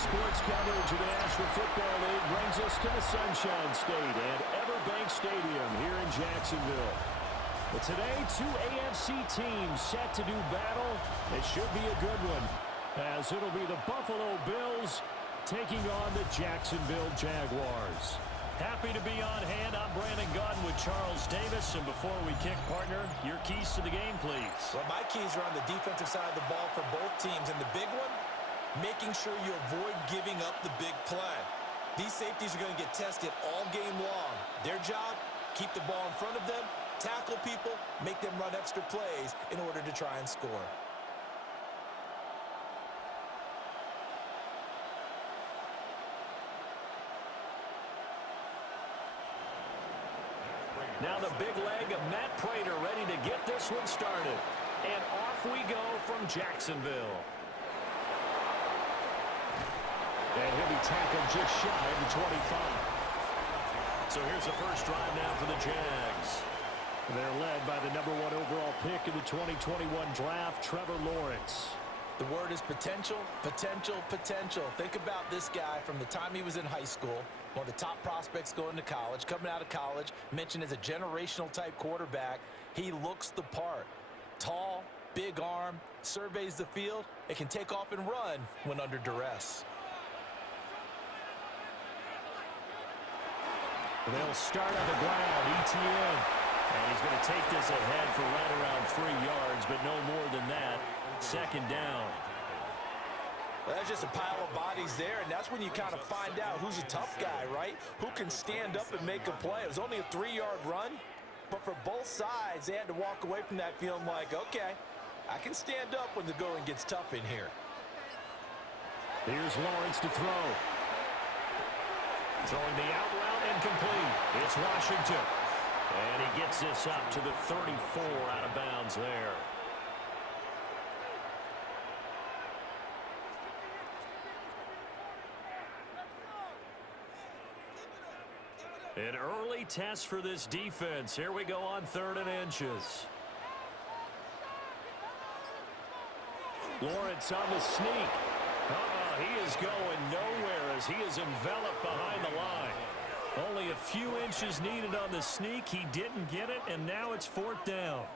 Sports coverage of the National Football League brings us to the Sunshine State and Everbank Stadium here in Jacksonville. But today, two AFC teams set to do battle. It should be a good one, as it'll be the Buffalo Bills taking on the Jacksonville Jaguars. Happy to be on hand. I'm Brandon Gaudin with Charles Davis. And before we kick, partner, your keys to the game, please. Well, my keys are on the defensive side of the ball for both teams. And the big one, making sure you avoid giving up the big play. These safeties are going to get tested all game long. Their job, keep the ball in front of them, tackle people, make them run extra plays in order to try and score. Now the big leg of Matt Prater ready to get this one started. And off we go from Jacksonville. And he'll be tackled just shy of the 25. So here's the first drive now for the Jags. They're led by the #1 overall pick in the 2021 draft, Trevor Lawrence. The word is potential, potential, potential. Think about this guy from the time he was in high school, one of the top prospects going to college, coming out of college, mentioned as a generational type quarterback. He looks the part. Tall, big arm, surveys the field, and can take off and run when under duress. They'll start on the ground, ETN. And he's going to take this ahead for right around 3 yards, but no more than that. Second down. Well, that's just a pile of bodies there, and that's when you kind of find out who's a tough guy, right? Who can stand up and make a play. It was only a 3-yard run, but for both sides, they had to walk away from that feeling like, okay, I can stand up when the going gets tough in here. Here's Lawrence to throw. Throwing the out route incomplete. It's Washington. And he gets this up to the 34 out of bounds there. An early test for this defense. Here we go on 3rd and inches. Lawrence on the sneak. He is going nowhere as he is enveloped behind the line. Only a few inches needed on the sneak. He didn't get it, and now it's 4th down.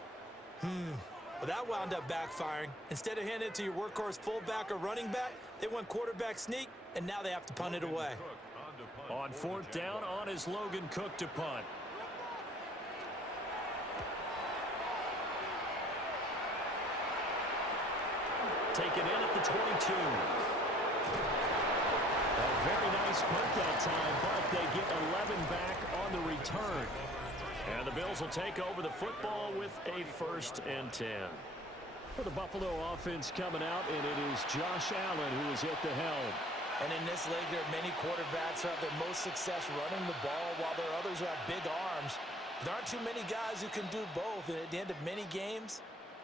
Well, that wound up backfiring. Instead of handing it to your workhorse fullback or running back, they went quarterback sneak, and now they have to punt it away. On 4th down, on is Logan Cook to punt. Taken in at the 22. A very nice punt that time, but they get 11 back on the return. And the Bills will take over the football with a 1st and 10. For the Buffalo offense coming out, and it is Josh Allen who is at the helm. And in this league, there are many quarterbacks who have their most success running the ball, while there are others who have big arms. There aren't too many guys who can do both, and at the end of many games,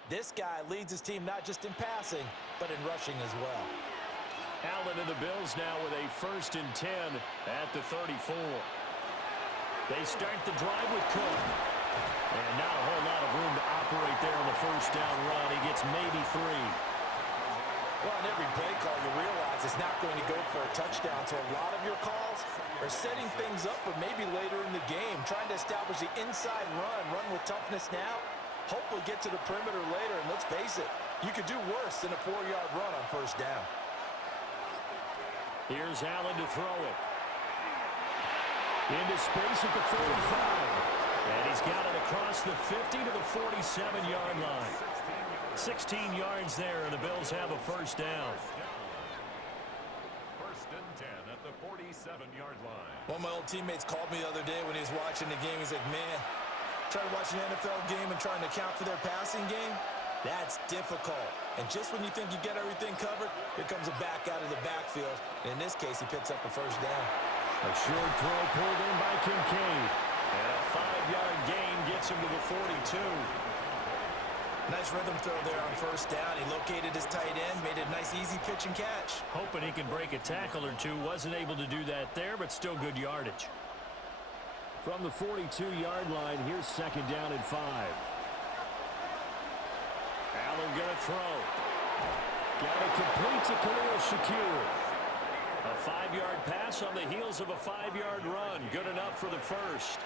this guy leads his team not just in passing, but in rushing as well. Allen and the Bills now with a 1st and 10 at the 34. They start the drive with Cook. And not a whole lot of room to operate there on the 1st down run. He gets maybe 3. Well, on every play call, you realize it's not going to go for a touchdown. So a lot of your calls are setting things up for maybe later in the game, trying to establish the inside run with toughness now, hopefully get to the perimeter later. And let's face it, you could do worse than a 4-yard run on 1st down. Here's Allen to throw it. Into space at the 45. And he's got it across the 50 to the 47-yard line. 16 yards there, and the Bills have a 1st down. 1st and 10 at the 47-yard line. One of my old teammates called me the other day when he was watching the game. He's like, man, trying to watch an NFL game and trying to account for their passing game, that's difficult. And just when you think you get everything covered, here comes a back out of the backfield. And in this case, he picks up a 1st down. A short throw pulled in by Kincaid. And a 5-yard gain gets him to the 42. Nice rhythm throw there on 1st down. He located his tight end, made it a nice easy pitch and catch. Hoping he can break a tackle or two. Wasn't able to do that there, but still good yardage. From the 42-yard line, here's 2nd down and 5. Allen gonna throw. Got it complete to Khalil Shakir. A 5-yard pass on the heels of a 5-yard run. Good enough for the first. A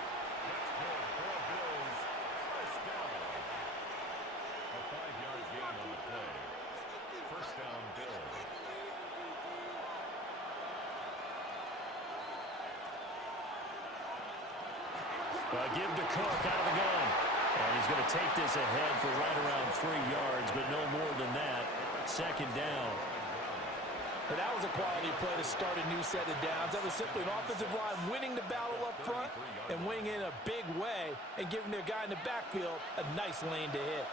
5-yard gain on the play. First down, Bills. Give to Cook out of the gun. And he's going to take this ahead for right around 3 yards, but no more than that. Second down. But that was a quality play to start a new set of downs. That was simply an offensive line winning the battle up front and winning in a big way and giving their guy in the backfield a nice lane to hit.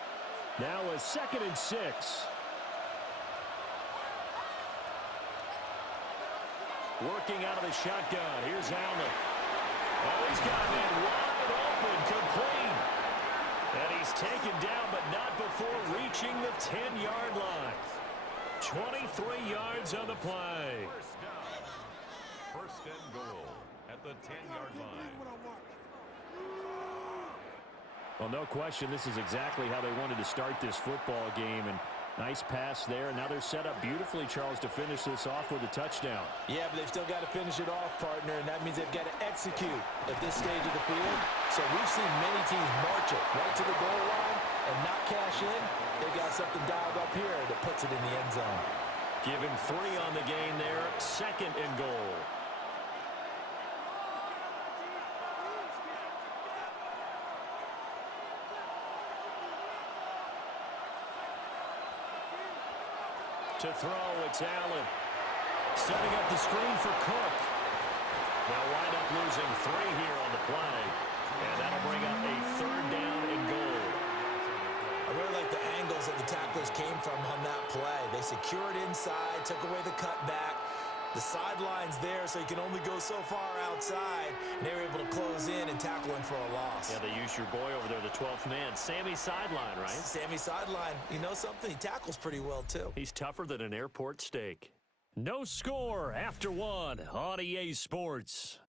Now a 2nd and 6. Working out of the shotgun. Here's Allen. Oh, he's got him in wide open, complete. And he's taken down, but not before reaching the 10-yard line. 23 yards on the play. First down. First and goal at the 10-yard line. Well, no question, this is exactly how they wanted to start this football game. And nice pass there. Now they're set up beautifully, Charles, to finish this off with a touchdown. Yeah, but they've still got to finish it off, partner, and that means they've got to execute at this stage of the field. So we've seen many teams march it right to the goal line and not cash in. They've got something dialed up here that puts it in the end zone. Give him 3 on the gain there. 2nd and goal. To throw, it's Allen. Setting up the screen for Cook. They'll wind up losing 3 here on the play. And that'll bring up a 3rd down and goal. I really like the angles that the tacklers came from on that play. They secured inside, took away the cutback. The sideline's there, so you can only go so far outside. And they were able to close in and tackle him for a loss. Yeah, they used your boy over there, the 12th man. Sammy Sideline, right? Sammy Sideline. You know something? He tackles pretty well, too. He's tougher than an airport steak. No score after 1 on EA Sports.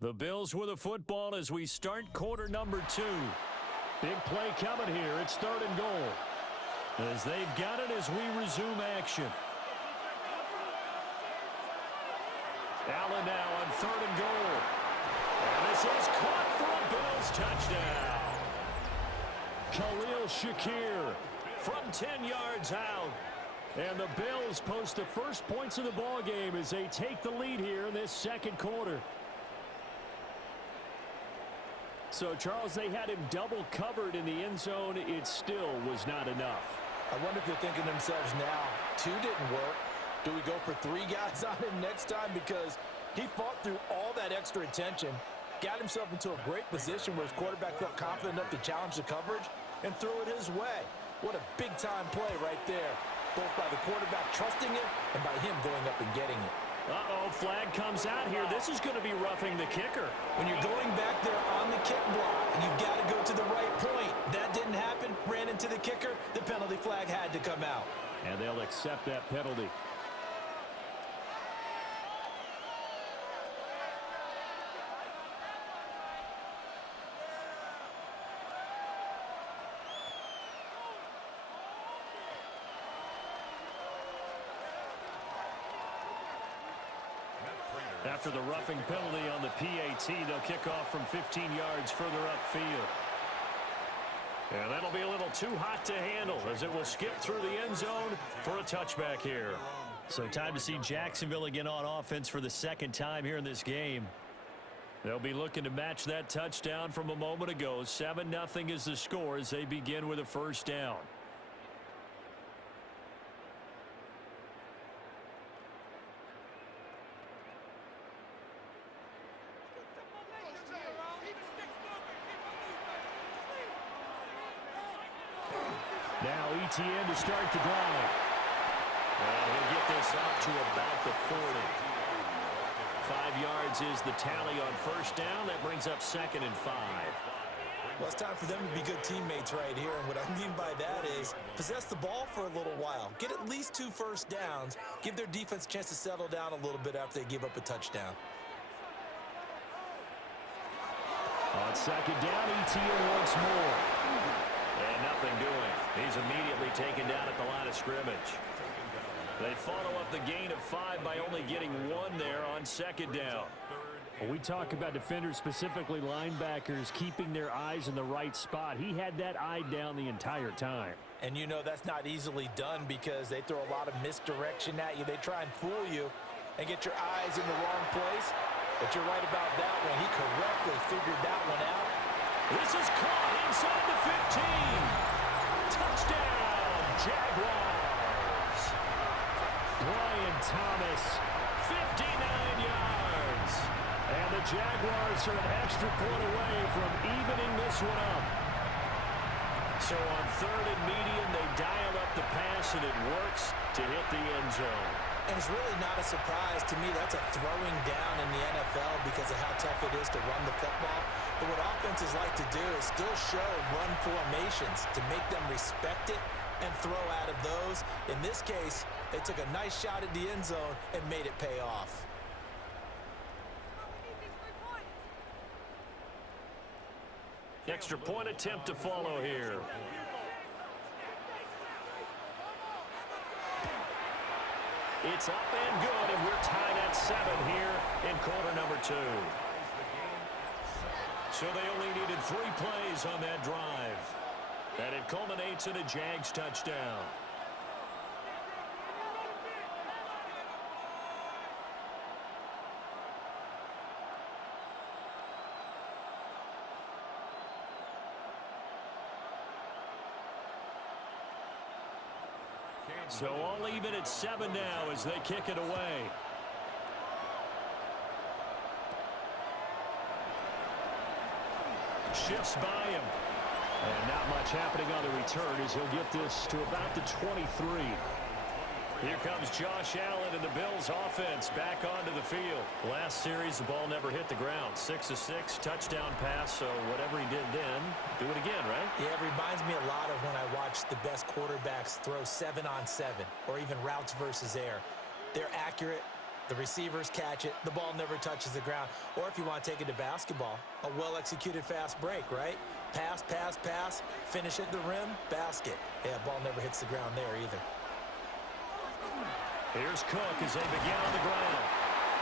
The Bills with a football as we start quarter number 2. Big play coming here. It's 3rd and goal. As they've got it as we resume action. Allen now on 3rd and goal. And this is caught for a Bills touchdown. Khalil Shakir from 10 yards out. And the Bills post the first points of the ball game as they take the lead here in this 2nd quarter. So, Charles, they had him double covered in the end zone. It still was not enough. I wonder if they're thinking to themselves now, 2 didn't work. Do we go for 3 guys on him next time? Because he fought through all that extra attention, got himself into a great position where his quarterback felt confident enough to challenge the coverage and threw it his way. What a big-time play right there, both by the quarterback trusting it and by him going up and getting it. Uh-oh, flag comes out here. This is going to be roughing the kicker. When you're going back there on the kick block, you've got to go to the right point. That didn't happen. Ran into the kicker. The penalty flag had to come out. And they'll accept that penalty. After the roughing penalty on the PAT, they'll kick off from 15 yards further upfield. And that'll be a little too hot to handle as it will skip through the end zone for a touchback here. So time to see Jacksonville again on offense for the 2nd time here in this game. They'll be looking to match that touchdown from a moment ago. 7-0 is the score as they begin with a 1st down. Now ETN to start the drive. And he'll get this up to about the 40. 5 yards is the tally on 1st down. That brings up 2nd and 5. Well, it's time for them to be good teammates right here. And what I mean by that is possess the ball for a little while. Get at least 2 first downs. Give their defense a chance to settle down a little bit after they give up a touchdown. On 2nd down, ETN once more. And nothing doing. He's immediately taken down at the line of scrimmage. They follow up the gain of 5 by only getting 1 there on second down. When we talk about defenders, specifically linebackers, keeping their eyes in the right spot, he had that eye down the entire time. And you know that's not easily done because they throw a lot of misdirection at you. They try and fool you and get your eyes in the wrong place. But you're right about that one. He correctly figured that one out. This is caught inside the 15. Touchdown, Jaguars. Brian Thomas, 59 yards. And the Jaguars are an extra point away from evening this one up. So on 3rd and medium, they dial up the pass, and it works to hit the end zone. And it's really not a surprise to me. That's a throwing down in the NFL because of how tough it is to run the football. But what offenses like to do is still show run formations to make them respect it and throw out of those. In this case, they took a nice shot at the end zone and made it pay off. Extra point attempt to follow here. It's up and good, and we're tied at 7 here in quarter number 2. So they only needed 3 plays on that drive. And it culminates in a Jags touchdown. So all even at 7 now as they kick it away. Shifts by him. And not much happening on the return as he'll get this to about the 23. Here comes Josh Allen and the Bills offense back onto the field. Last series, the ball never hit the ground. 6 of 6, touchdown pass, so whatever he did then, do it again, right? Yeah, it reminds me a lot of when I watch the best quarterbacks throw 7-on-7 or even routes versus air. They're accurate. The receivers catch it. The ball never touches the ground. Or if you want to take it to basketball, a well-executed fast break, right? Pass, pass, pass, finish at the rim, basket. Yeah, ball never hits the ground there either. Here's Cook as they begin on the ground.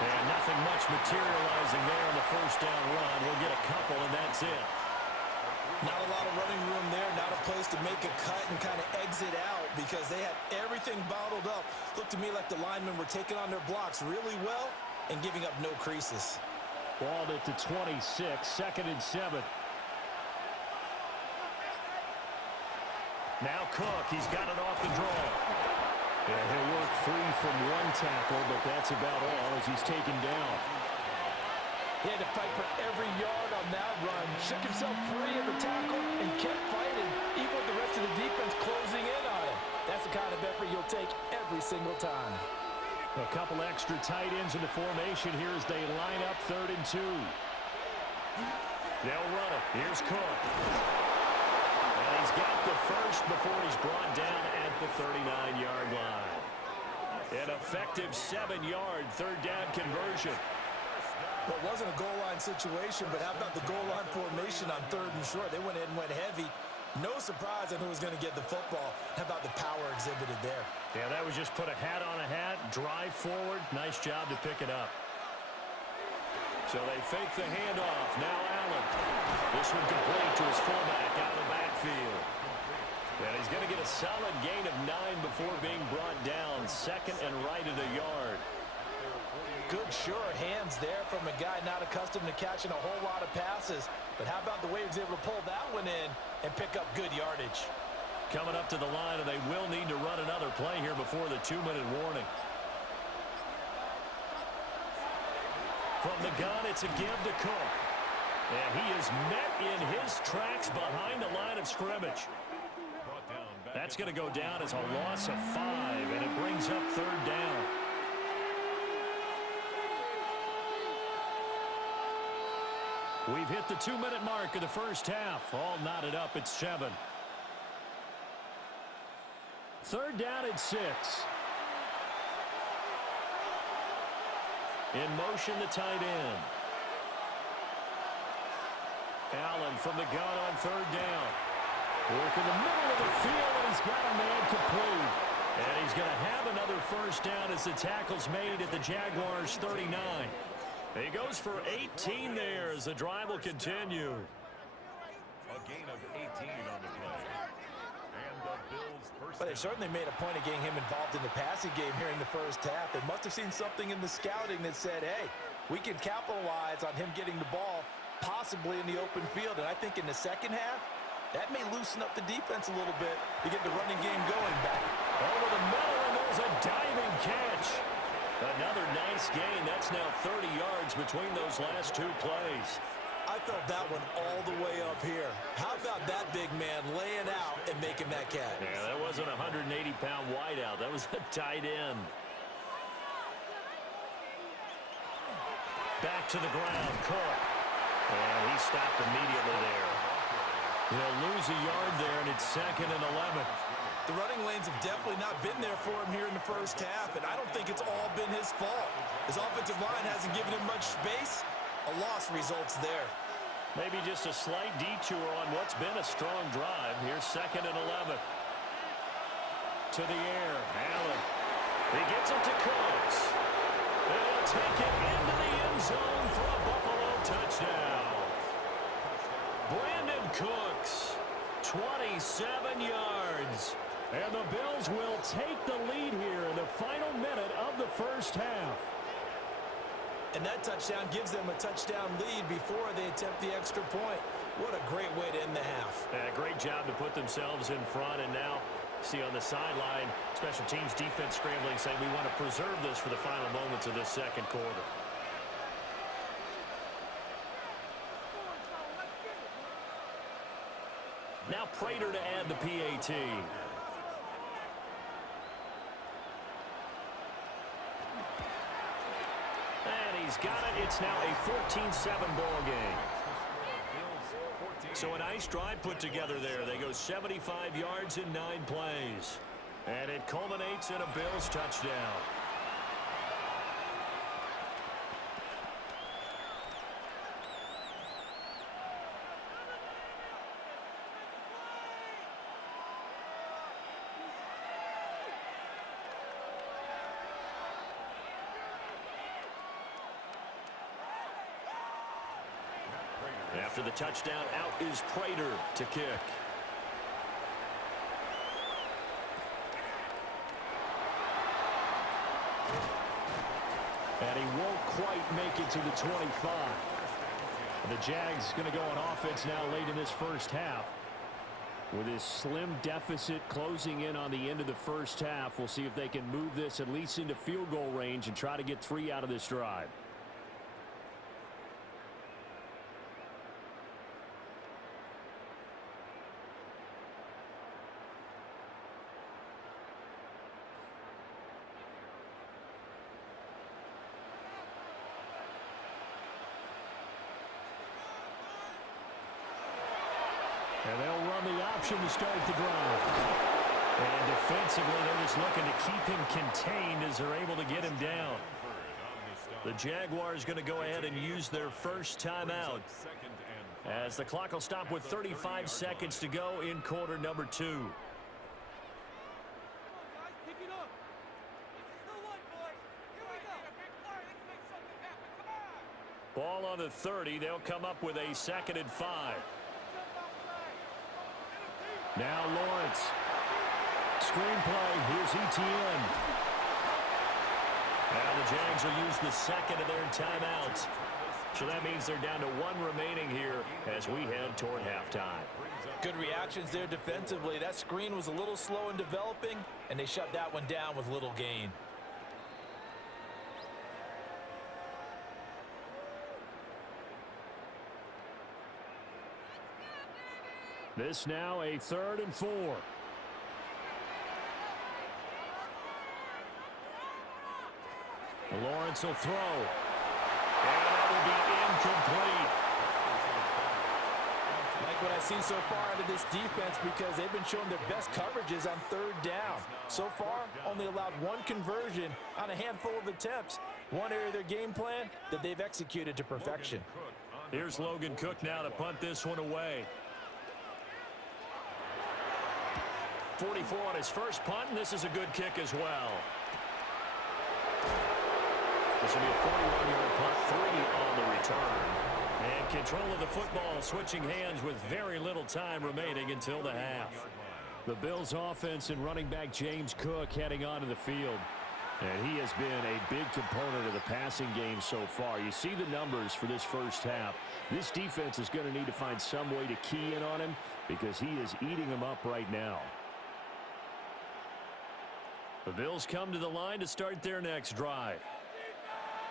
And nothing much materializing there on the first down run. He'll get a couple, and that's it. Not a lot of running room there, not a place to make a cut and kind of exit out because they had everything bottled up. Looked to me like the linemen were taking on their blocks really well and giving up no creases. Balled at the 26, 2nd and 7. Now Cook, he's got it off the draw. Yeah, he'll work free from 1 tackle, but that's about all as he's taken down. He had to fight for every yard on that run. Shook himself free of the tackle and kept fighting, even with the rest of the defense closing in on him. That's the kind of effort you'll take every single time. A couple extra tight ends in the formation here as they line up 3rd and 2. They'll run it. Here's Cook. And he's got the first before he's brought down at the 39-yard line. An effective 7-yard 3rd down conversion. Well, it wasn't a goal line situation, but how about the goal line formation on 3rd and short? They went in and went heavy. No surprise on who was going to get the football. How about the power exhibited there? Yeah, that was just put a hat on a hat, drive forward. Nice job to pick it up. So they fake the handoff. Now Allen. This one complete to his fullback out of the backfield. And he's going to get a solid gain of 9 before being brought down. 2nd and right at a yard. Good, sure hands there from a guy not accustomed to catching a whole lot of passes. But how about the way he was able to pull that one in and pick up good yardage? Coming up to the line, and they will need to run another play here before the 2-minute warning. From the gun, it's a give to Cook. And he is met in his tracks behind the line of scrimmage. That's going to go down as a loss of 5, and it brings up 3rd down. We've hit the 2-minute mark of the first half. All knotted up at 7. 3rd down at 6. In motion, the tight end. Allen from the gun on 3rd down. Work in the middle of the field, and he's got a man first down as the tackle's made at the Jaguars 39. He goes for 18 there as the drive will continue. A gain of 18 on the play. And the Bills first But they down. certainly made a point of getting him involved in the passing game here in the first half. They must have seen something in the scouting that said, hey, we can capitalize on him getting the ball possibly in the open field. And I think in the second half, that may loosen up the defense a little bit to get the running game going back. Over the middle, and there's a diving catch. Another nice gain. That's now 30 yards between those last two plays. I felt that one all the way up here. How about that big man laying out and making that catch? Yeah, that wasn't a 180-pound wideout. That was a tight end. Back to the ground, Cook. And he stopped immediately there. He'll lose a yard there, and it's 2nd and 11. The running lanes have definitely not been there for him here in the first half, and I don't think it's all been his fault. His offensive line hasn't given him much space. A loss results there. Maybe just a slight detour on what's been a strong drive. Here's 2nd and 11. To the air, Allen. He gets it to Cooks. They'll take it into the end zone for a Buffalo touchdown. Brandon Cooks, 27 yards. And the Bills will take the lead here in the final minute of the first half. And that touchdown gives them a touchdown lead before they attempt the extra point. What a great way to end the half. Great job to put themselves in front, and now see on the sideline, special teams defense scrambling, saying we want to preserve this for the final moments of this second quarter. Now Prater to add the PAT. And he's got it. It's now a 14-7 ball game. So a nice drive put together there. They go 75 yards in 9 plays. And it culminates in a Bills touchdown. After the touchdown, out is Prater to kick. And he won't quite make it to the 25. The Jags going to go on offense now late in this first half. With his slim deficit closing in on the end of the first half, we'll see if they can move this at least into field goal range and try to get 3 out of this drive. And they'll run the option to start the drive. And defensively, they're just looking to keep him contained as they're able to get him down. The Jaguars going to go ahead and use their first timeout, as the clock will stop with 35 seconds to go in quarter number 2. Ball on the 30. They'll come up with a 2nd and 5. Now Lawrence. Screenplay. Here's ETN. Now the Jags will use the second of their timeouts. So that means they're down to 1 remaining here as we head toward halftime. Good reactions there defensively. That screen was a little slow in developing, and they shut that one down with little gain. This now a 3rd and 4. Lawrence will throw. And that will be incomplete. Like what I've seen so far out of this defense, because they've been showing their best coverages on 3rd down. So far, only allowed 1 conversion on a handful of attempts. One area of their game plan that they've executed to perfection. Here's Logan Cook now to punt this one away. 44 on his first punt, and this is a good kick as well. This will be a 41-yard punt, 3 on the return. And control of the football switching hands with very little time remaining until the half. The Bills offense and running back James Cook heading onto the field. And he has been a big component of the passing game so far. You see the numbers for this first half. This defense is going to need to find some way to key in on him because he is eating them up right now. The Bills come to the line to start their next drive.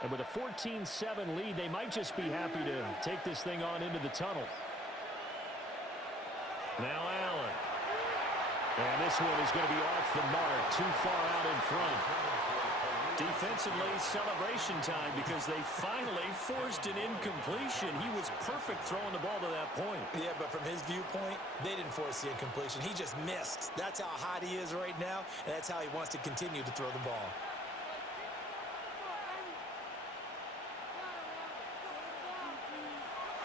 And with a 14-7 lead, they might just be happy to take this thing on into the tunnel. Now Allen. And this one is going to be off the mark, too far out in front. Defensively, celebration time because they finally forced an incompletion. He was perfect throwing the ball to that point. Yeah, but from his viewpoint, they didn't force the incompletion. He just missed. That's how hot he is right now, and that's how he wants to continue to throw the ball.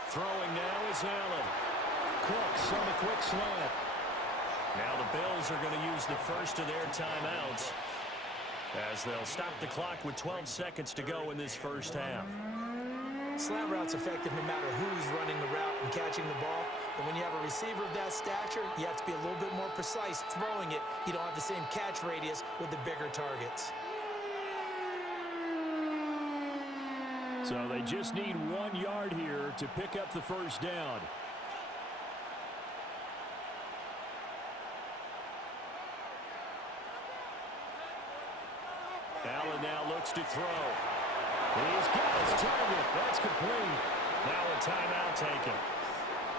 Throwing now is Allen. Cooks on the quick slant. Now the Bills are going to use the first of their timeouts as they'll stop the clock with 12 seconds to go in this first half. Slant route's effective no matter who's running the route and catching the ball. But when you have a receiver of that stature, you have to be a little bit more precise throwing it. You don't have the same catch radius with the bigger targets. So they just need 1 yard here to pick up the first down. Allen now looks to throw. He's got his target. That's complete. Now a timeout taken.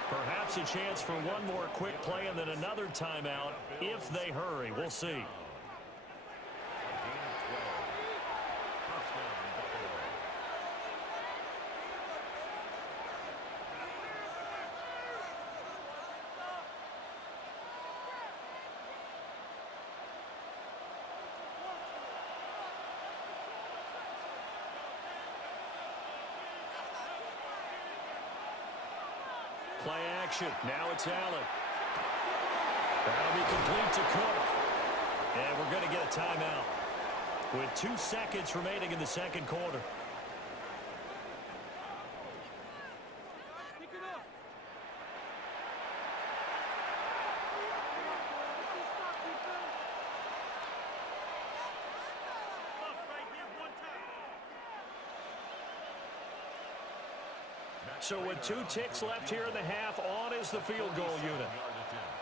Perhaps a chance for one more quick play and then another timeout if they hurry. We'll see. Play action. Now it's Allen. That'll be complete to Cook. And we're going to get a timeout with 2 seconds remaining in the second quarter. So with 2 ticks left here in the half, on is the field goal unit.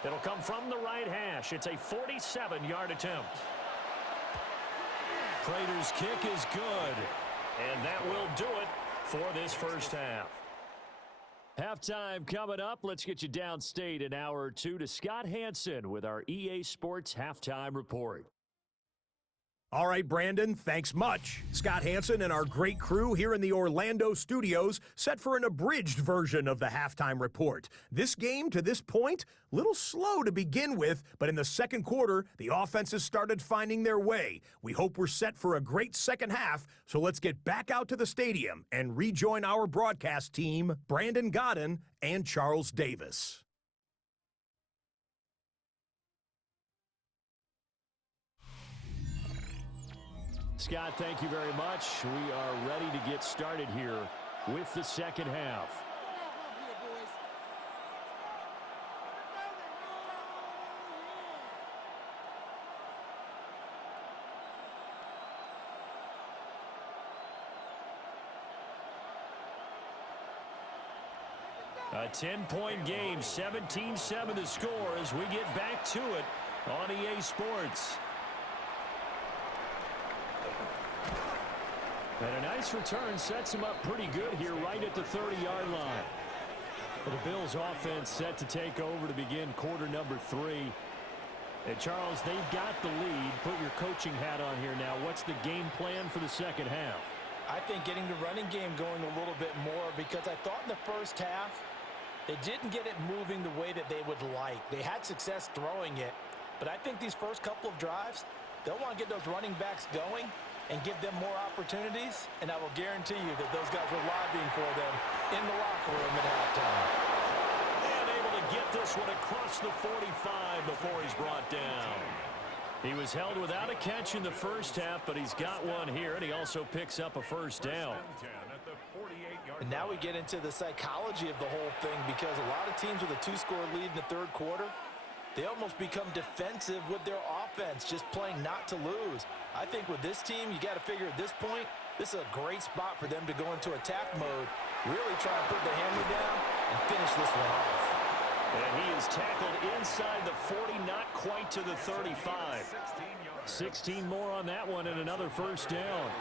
It'll come from the right hash. It's a 47-yard attempt. Prater's kick is good. And that will do it for this first half. Halftime coming up. Let's get you downstate an hour or two to Scott Hansen with our EA Sports Halftime Report. All right, Brandon, thanks much. Scott Hansen and our great crew here in the Orlando studios set for an abridged version of the halftime report. This game, to this point, a little slow to begin with, but in the second quarter, the offenses started finding their way. We hope we're set for a great second half, so let's get back out to the stadium and rejoin our broadcast team, Brandon Godden and Charles Davis. Scott, thank you very much. We are ready to get started here with the second half. A 10-point game, 17-7 the score as we get back to it on EA Sports. And a nice return sets him up pretty good here right at the 30-yard line. But the Bills offense set to take over to begin quarter number 3. And Charles, they've got the lead. Put your coaching hat on here now. What's the game plan for the second half? I think getting the running game going a little bit more because I thought in the first half they didn't get it moving the way that they would like. They had success throwing it. But I think these first couple of drives, they'll want to get those running backs going and give them more opportunities, and I will guarantee you that those guys were lobbying for them in the locker room at halftime. And able to get this one across the 45 before he's brought down. He was held without a catch in the first half, but he's got one here, and he also picks up a first down. And now we get into the psychology of the whole thing, because a lot of teams with a 2-score lead in the third quarter, they almost become defensive with their offense, just playing not to lose. I think with this team, you got to figure at this point, this is a great spot for them to go into attack mode, really try and put the hammer down and finish this one off. And he is tackled inside the 40, not quite to the 35. 16 more on that one and another first down.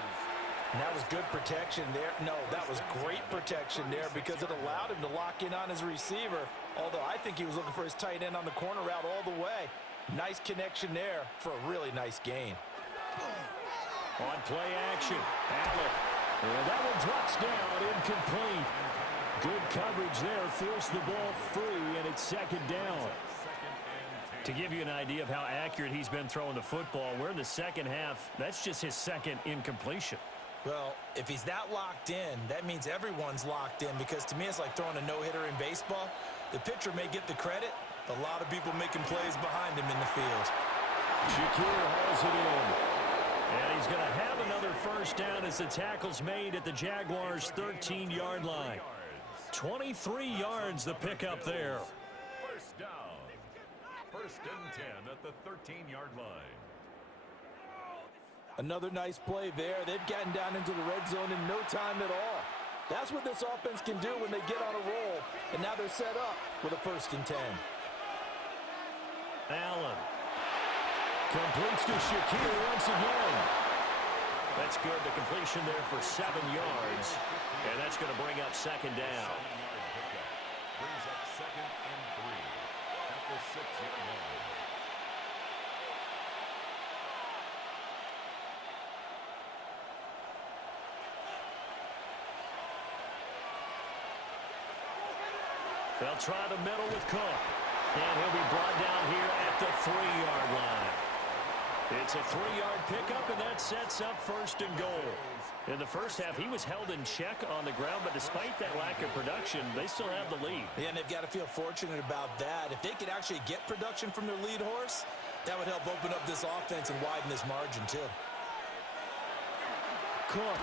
And that was good protection there. No, that was great protection there because it allowed him to lock in on his receiver, although I think he was looking for his tight end on the corner route all the way. Nice connection there for a really nice gain. On play action, Allen. And that one drops down, incomplete. Good coverage there, forced the ball free, and it's second down. To give you an idea of how accurate he's been throwing the football, we're in the second half. That's just his second incompletion. Well, if he's that locked in, that means everyone's locked in, because to me it's like throwing a no-hitter in baseball. The pitcher may get the credit, but a lot of people making plays behind him in the field. Shakir hauls it in. And he's going to have another first down as the tackle's made at the Jaguars' 13-yard line. 23 yards the pickup there. First down. First and 10 at the 13-yard line. Another nice play there. They've gotten down into the red zone in no time at all. That's what this offense can do when they get on a roll. And now they're set up with a first and 10. Allen completes to Shakir once again. That's good. The completion there for 7 yards. And that's going to bring up second down. Brings up second and 3 at the 6-yard line. They'll try the middle with Cook. And he'll be brought down here at the 3-yard line. It's a 3-yard pickup, and that sets up first and goal. In the first half, he was held in check on the ground, but despite that lack of production, they still have the lead. Yeah, and they've got to feel fortunate about that. If they could actually get production from their lead horse, that would help open up this offense and widen this margin, too. Cook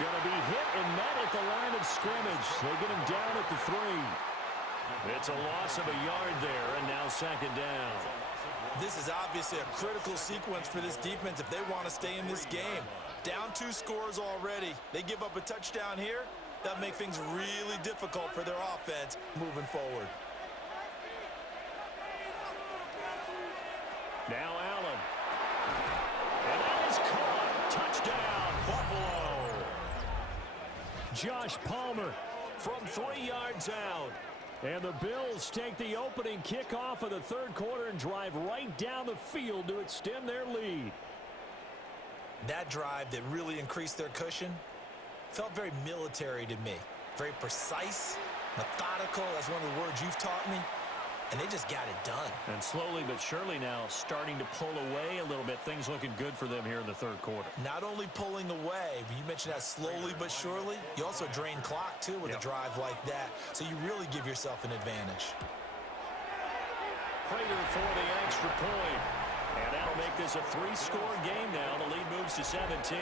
going to be hit and met at the line of scrimmage. They get him down at the 3. It's a loss of a yard there, and now second down. This is obviously a critical sequence for this defense if they want to stay in this game. Down 2 scores already. They give up a touchdown here. That'll make things really difficult for their offense moving forward. Now Allen. And that is caught. Touchdown, Buffalo. Josh Palmer from 3 yards out. And the Bills take the opening kickoff of the third quarter and drive right down the field to extend their lead. That drive that really increased their cushion felt very military to me. Very precise, methodical. That's one of the words you've taught me. And they just got it done. And slowly but surely now starting to pull away a little bit. Things looking good for them here in the third quarter. Not only pulling away, but you mentioned that slowly but surely. You also drain clock, too, with a drive like that. So you really give yourself an advantage. Prater for the extra point. And that'll make this a 3-score game now. The lead moves to 17.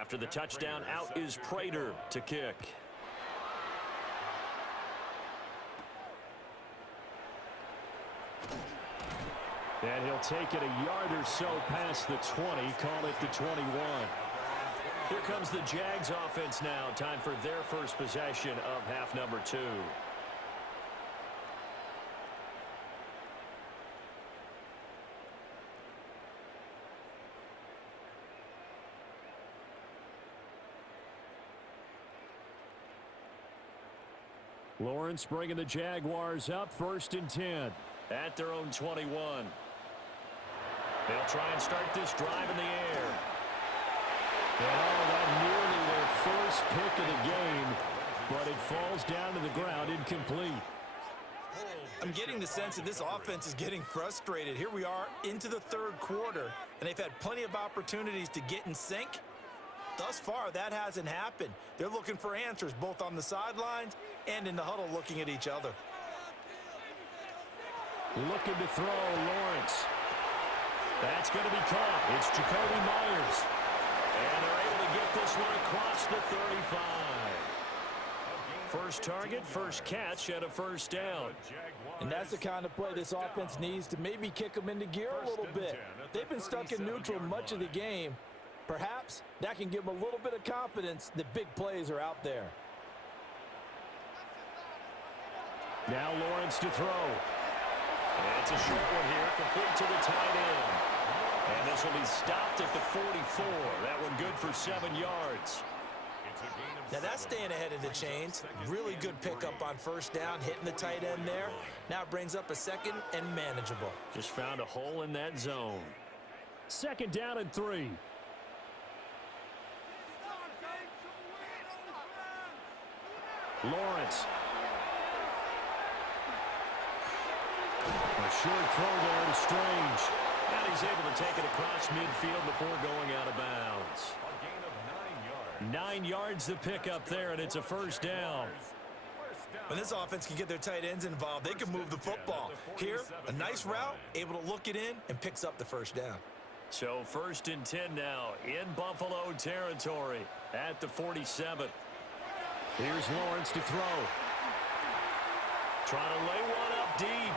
After the touchdown, out is Prater to kick. And he'll take it a yard or so past the 20, call it the 21. Here comes the Jags offense now. Time for their first possession of half number 2. Lawrence bringing the Jaguars up, first and 10 at their own 21. They'll try and start this drive in the air. Oh, that nearly their first pick of the game, but it falls down to the ground incomplete. I'm getting the sense that this offense is getting frustrated. Here we are into the third quarter, and they've had plenty of opportunities to get in sync. Thus far, that hasn't happened. They're looking for answers both on the sidelines and in the huddle looking at each other. Looking to throw, Lawrence. That's going to be caught. It's Jacoby Myers. And they're able to get this one across the 35. First target, first catch, and a first down. And that's the kind of play this offense needs to maybe kick them into gear a little bit. They've been stuck in neutral much of the game. Perhaps that can give them a little bit of confidence that big plays are out there. Now Lawrence to throw. And it's a short one here, complete to the tight end. And this will be stopped at the 44. That one good for 7 yards. Now that's staying ahead of the chains. Really good pickup on first down, hitting the tight end there. Now it brings up a second and manageable. Just found a hole in that zone. Second down and 3. Lawrence. A short throw there to Strange. And he's able to take it across midfield before going out of bounds. 9 yards to pick up there, and it's a first down. When this offense can get their tight ends involved, they can move the football. Here, a nice route, able to look it in, and picks up the first down. So 1st and 10 now in Buffalo territory at the 47. Here's Lawrence to throw. Trying to lay one up deep.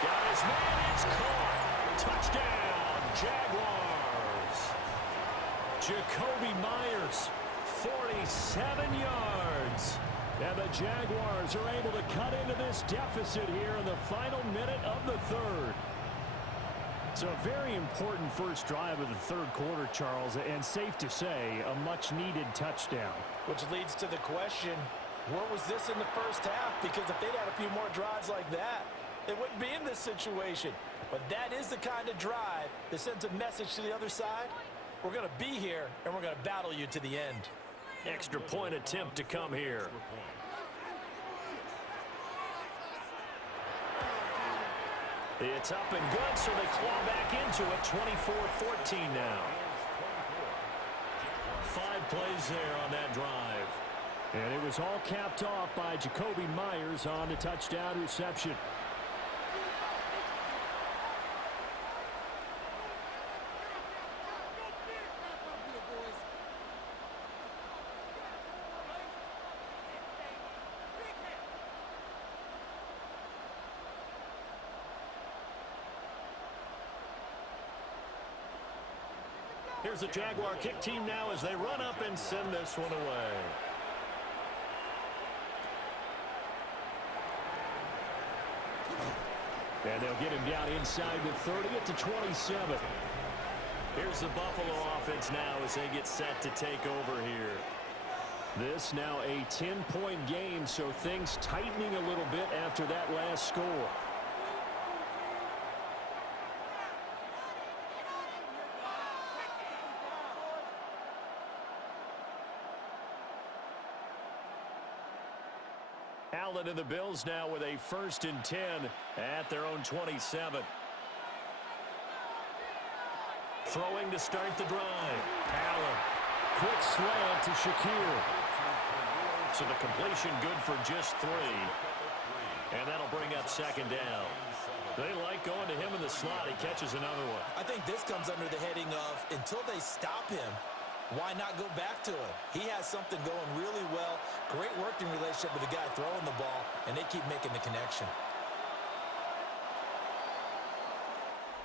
Got his man, it's caught. Touchdown, Jaguars. Jacoby Myers, 47 yards. And the Jaguars are able to cut into this deficit here in the final minute of the third. So a very important first drive of the third quarter, Charles, and safe to say, a much-needed touchdown. Which leads to the question, where was this in the first half? Because if they'd had a few more drives like that, they wouldn't be in this situation. But that is the kind of drive that sends a message to the other side. We're going to be here, and we're going to battle you to the end. Extra point attempt to come here. It's up and good, so they claw back into it. 24-14 now. 5 plays there on that drive. And it was all capped off by Jacoby Myers on the touchdown reception. Here's the Jaguar kick team now as they run up and send this one away. And they'll get him down inside the 30 at the 27. Here's the Buffalo offense now as they get set to take over here. This now a 10-point game, so things tightening a little bit after that last score. Allen and the Bills now with a 1st and 10 at their own 27. Throwing to start the drive. Allen. Quick slant to Shakir. So the completion good for just 3. And that'll bring up 2nd down. They like going to him in the slot. He catches another one. I think this comes under the heading of until they stop him, why not go back to him? He has something going really well. Great working relationship with the guy throwing the ball, and they keep making the connection.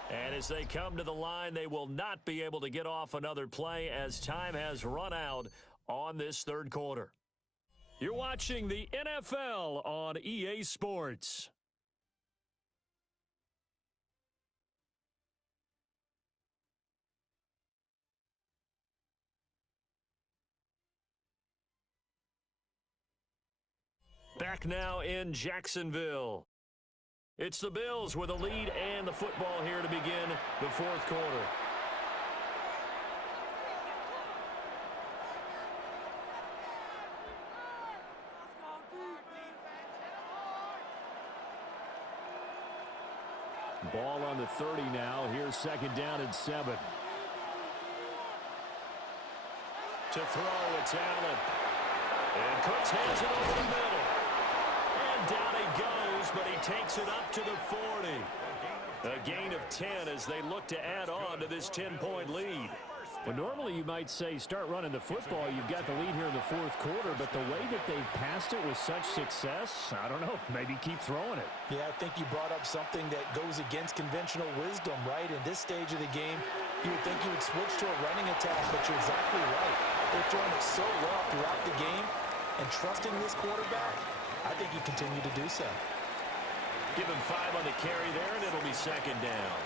And as they come to the line, they will not be able to get off another play as time has run out on this third quarter. You're watching the NFL on EA Sports. Back now in Jacksonville. It's the Bills with a lead and the football here to begin the fourth quarter. Ball on the 30 now. Here's second down and 7. To throw, it's Allen. And Cooks hands it over the middle. And down he goes, but he takes it up to the 40. A gain of 10 as they look to add on to this 10-point lead. Well, normally you might say start running the football. You've got the lead here in the fourth quarter, but the way that they've passed it with such success, I don't know, maybe keep throwing it. Yeah, I think you brought up something that goes against conventional wisdom, right? In this stage of the game, you would think you would switch to a running attack, but you're exactly right. They're throwing it so well throughout the game, and trusting this quarterback, I think you continue to do so. Give him 5 on the carry there, and it'll be second down.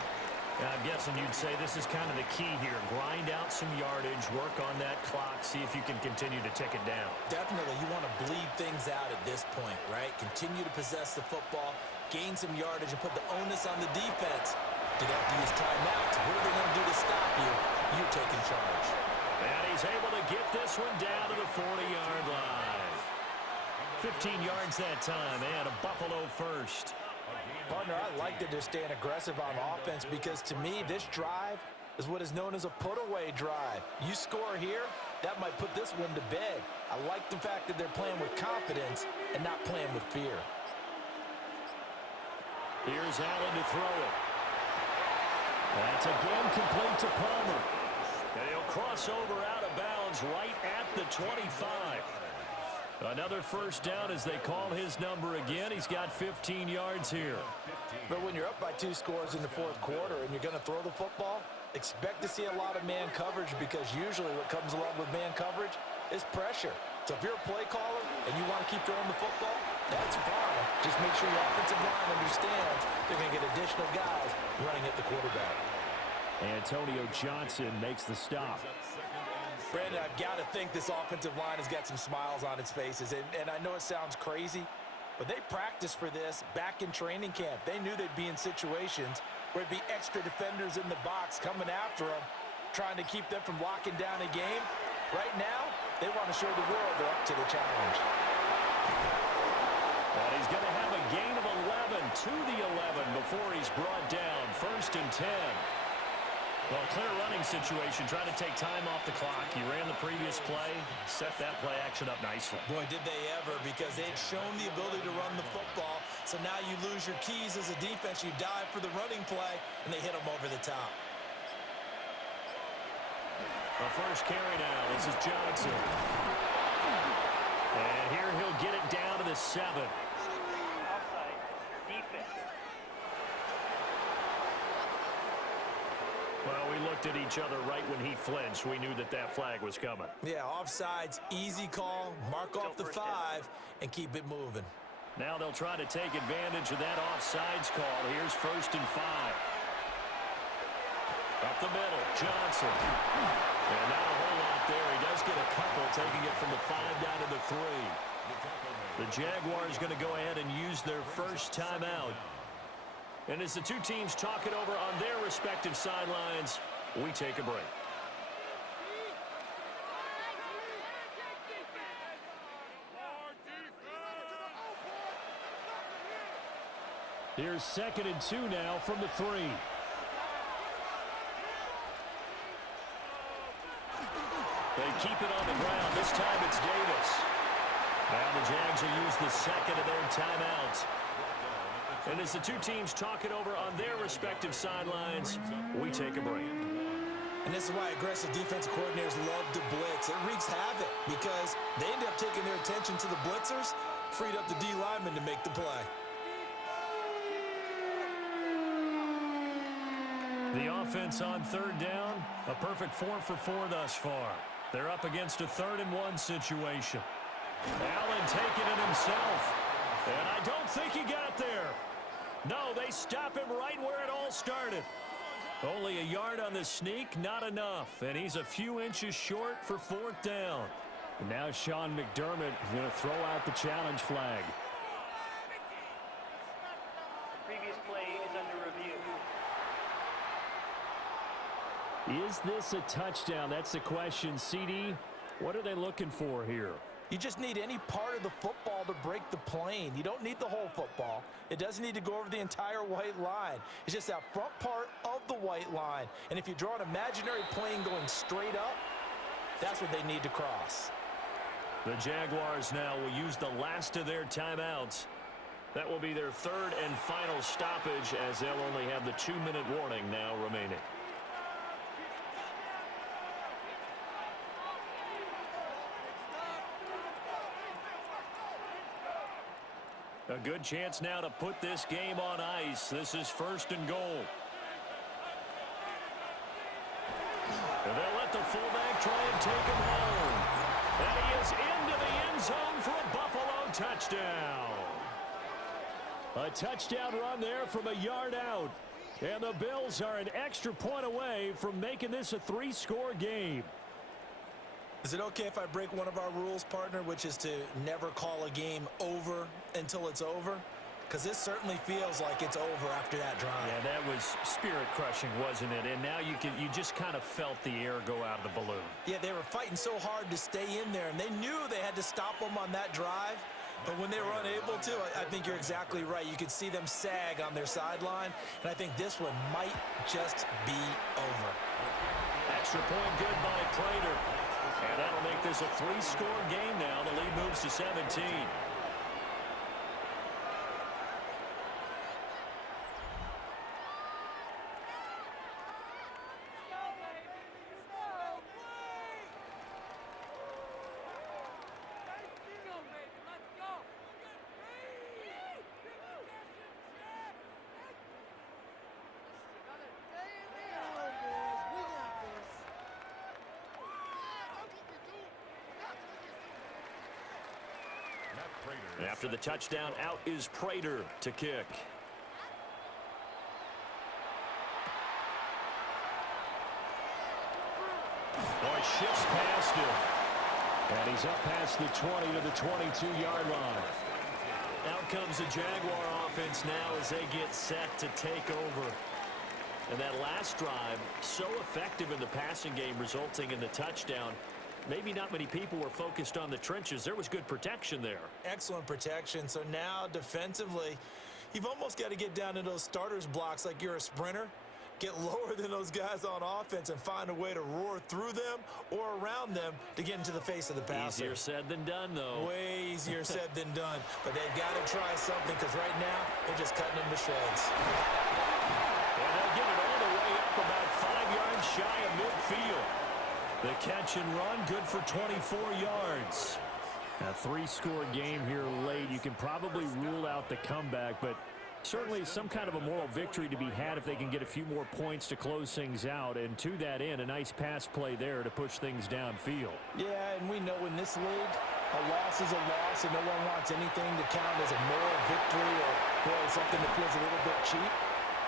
I'm guessing you'd say this is kind of the key here. Grind out some yardage, work on that clock, see if you can continue to tick it down. Definitely, you want to bleed things out at this point, right? Continue to possess the football, gain some yardage, and put the onus on the defense. Do they have to use timeouts? What are they going to do to stop you? You're taking charge. And he's able to get this one down to the 40-yard line. 15 yards that time, and a Buffalo first. Partner, I like that they're staying aggressive on offense because, to me, this drive is what is known as a put-away drive. You score here, that might put this one to bed. I like the fact that they're playing with confidence and not playing with fear. Here's Allen to throw it. That's again complete to Palmer. And he'll cross over out of bounds right at the 25. Another first down as they call his number again. He's got 15 yards here. But when you're up by 2 scores in the fourth quarter and you're going to throw the football, expect to see a lot of man coverage because usually what comes along with man coverage is pressure. So if you're a play caller and you want to keep throwing the football, that's fine. Just make sure your offensive line understands they're going to get additional guys running at the quarterback. Antonio Johnson makes the stop. Brandon, I've got to think this offensive line has got some smiles on its faces. And I know it sounds crazy, but they practiced for this back in training camp. They knew they'd be in situations where it'd be extra defenders in the box coming after them, trying to keep them from locking down a game. Right now, they want to show the world they're up to the challenge. And he's going to have a gain of 11 to the 11 before he's brought down. 1st and 10. Well, clear running situation, trying to take time off the clock. He ran the previous play, set that play action up nicely. Boy, did they ever, because they had shown the ability to run the football. So now you lose your keys as a defense. You dive for the running play, and they hit them over the top. The first carry now. This is Johnson. And here he'll get it down to the 7. Outside defense. Well, we looked at each other right when he flinched. We knew that that flag was coming. Yeah, offsides, easy call, mark off the 5, and keep it moving. Now they'll try to take advantage of that offsides call. Here's 1st and 5. Up the middle, Johnson. And not a whole lot there. He does get a couple, taking it from the 5 down to the 3. The Jaguars going to go ahead and use their first timeout. And as the two teams talk it over on their respective sidelines, we take a break. Here's 2nd and 2 now from the 3. They keep it on the ground. This time it's Davis. Now the Jags will use the second of their timeouts. And as the two teams talk it over on their respective sidelines, we take a break. And this is why aggressive defensive coordinators love to blitz. It wreaks havoc because they end up taking their attention to the blitzers, freed up the D lineman to make the play. The offense on 3rd down, a perfect 4 for 4 thus far. They're up against a 3rd and 1 situation. Allen taking it himself. And I don't think he got there. No, they stop him right where it all started. Only a yard on the sneak, not enough. And he's a few inches short for 4th down. And now Sean McDermott is going to throw out the challenge flag. Previous play is under review. Is this a touchdown? That's the question. CD, what are they looking for here? You just need any part of the football to break the plane. You don't need the whole football. It doesn't need to go over the entire white line. It's just that front part of the white line. And if you draw an imaginary plane going straight up, that's what they need to cross. The Jaguars now will use the last of their timeouts. That will be their third and final stoppage, as they'll only have the 2-minute warning now remaining. A good chance now to put this game on ice. This is 1st and goal. And they'll let the fullback try and take him home. And he is into the end zone for a Buffalo touchdown. A touchdown run there from a yard out. And the Bills are an extra point away from making this a 3-score game. Is it okay if I break one of our rules, partner, which is to never call a game over until it's over? Because this certainly feels like it's over after that drive. Yeah, that was spirit-crushing, wasn't it? And now you just kind of felt the air go out of the balloon. Yeah, they were fighting so hard to stay in there, and they knew they had to stop them on that drive. But when they were unable to, I think you're exactly right. You could see them sag on their sideline, and I think this one might just be over. Extra point good by Prater. And that'll make this a 3-score game now. The lead moves to 17. After the touchdown, out is Prater to kick. Oh, he shifts past him. And he's up past the 20 to the 22-yard line. Out comes the Jaguar offense now as they get set to take over. And that last drive, so effective in the passing game, resulting in the touchdown. Maybe not many people were focused on the trenches. There was good protection there. Excellent protection. So now defensively, you've almost got to get down to those starters blocks like you're a sprinter. Get lower than those guys on offense and find a way to roar through them or around them to get into the face of the passer. Easier said than done, though. Way easier said than done. But they've got to try something because right now they're just cutting them to shreds. And they'll get it all the way up about 5 yards shy of midfield. The catch and run, good for 24 yards. A 3-score game here late. You can probably rule out the comeback, but certainly some kind of a moral victory to be had if they can get a few more points to close things out. And to that end, a nice pass play there to push things downfield. Yeah, and we know in this league, a loss is a loss, and no one wants anything to count as a moral victory or boy, something that feels a little bit cheap.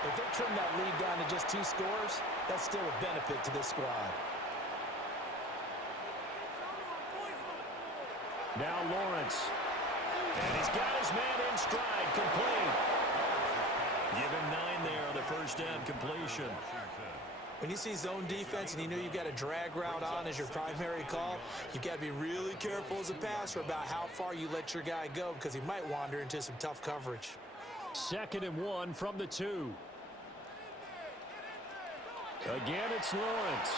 But if they trim that lead down to just 2 scores, that's still a benefit to this squad. Now Lawrence. And he's got his man in stride, complete. Give him 9 there on the first down completion. When you see zone defense and you know you've got a drag route on as your primary call, you've got to be really careful as a passer about how far you let your guy go because he might wander into some tough coverage. 2nd and 1 from the 2. Again, it's Lawrence.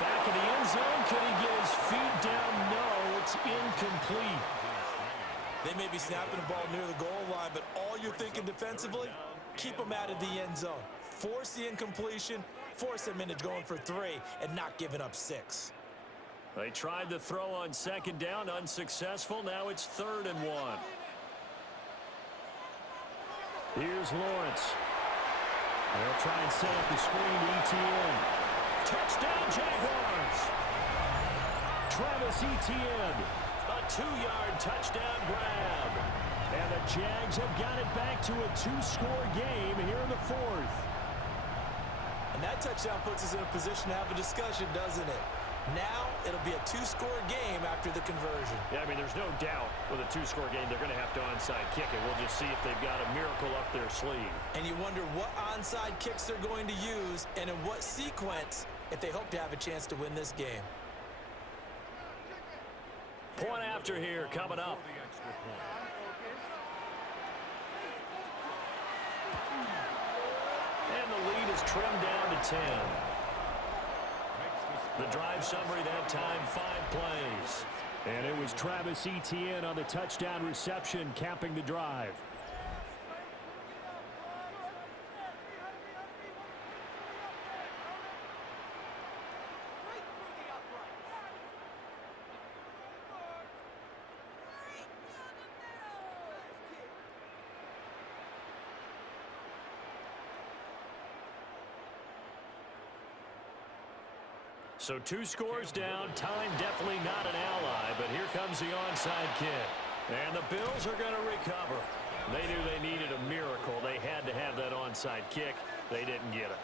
Back in the end zone. Could he get his feet down? No, it's incomplete. They may be snapping the ball near the goal line, but all you're thinking defensively, keep them out of the end zone. Force the incompletion, force them into going for 3, and not giving up 6. They tried the throw on 2nd down, unsuccessful. Now it's 3rd and 1. Here's Lawrence. They'll try and set up the screen to ETN. Touchdown, Jaguars! Travis Etienne, a 2-yard touchdown grab. And the Jags have got it back to a 2-score game here in the 4th. And that touchdown puts us in a position to have a discussion, doesn't it? Now it'll be a 2-score game after the conversion. Yeah, I mean, there's no doubt with a 2-score game they're going to have to onside kick it. We'll just see if they've got a miracle up their sleeve. And you wonder what onside kicks they're going to use and in what sequence if they hope to have a chance to win this game. Point after here coming up. And the lead is trimmed down to 10. The drive summary that time, 5 plays. And it was Travis Etienne on the touchdown reception, capping the drive. So 2 scores down. Time definitely not an ally, but here comes the onside kick. And the Bills are going to recover. They knew they needed a miracle. They had to have that onside kick. They didn't get it.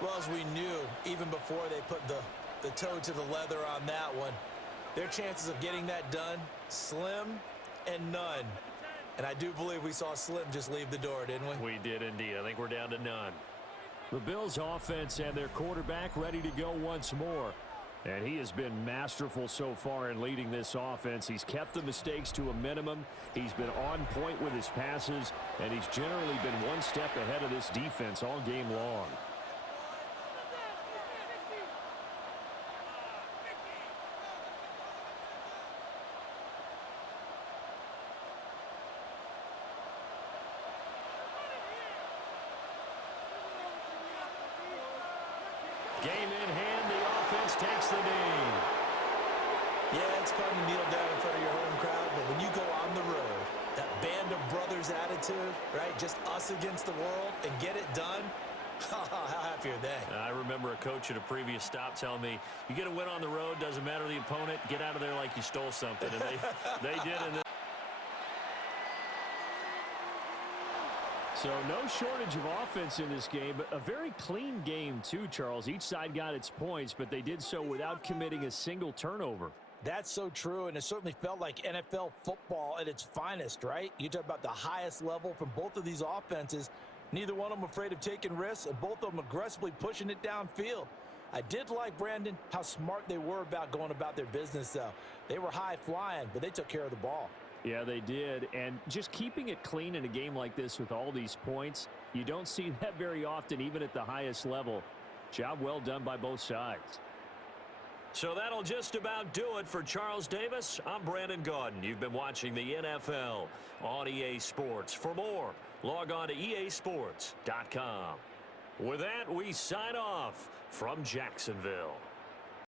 Well, as we knew, even before they put the toe to the leather on that one, their chances of getting that done, slim and none. And I do believe we saw Slim just leave the door, didn't we? We did indeed. I think we're down to none. The Bills offense and their quarterback ready to go once more. And he has been masterful so far in leading this offense. He's kept the mistakes to a minimum. He's been on point with his passes, and he's generally been one step ahead of this defense all game long. Game in hand, the offense takes the knee. Yeah, it's fun to kneel down in front of your home crowd, but when you go on the road, that band of brothers attitude, right? Just us against the world and get it done. How happy are they? I remember a coach at a previous stop telling me, you get a win on the road, doesn't matter the opponent, get out of there like you stole something. And they did in this. So no shortage of offense in this game, but a very clean game too, Charles. Each side got its points, but they did so without committing a single turnover. That's so true, and it certainly felt like NFL football at its finest, right? You talk about the highest level from both of these offenses. Neither one of them afraid of taking risks, and both of them aggressively pushing it downfield. I did like, Brandon, how smart they were about going about their business, though. They were high-flying, but they took care of the ball. Yeah, they did. And just keeping it clean in a game like this with all these points, you don't see that very often, even at the highest level. Job well done by both sides. So that'll just about do it for Charles Davis. I'm Brandon Gaudin. You've been watching the NFL on EA Sports. For more, log on to easports.com. With that, we sign off from Jacksonville.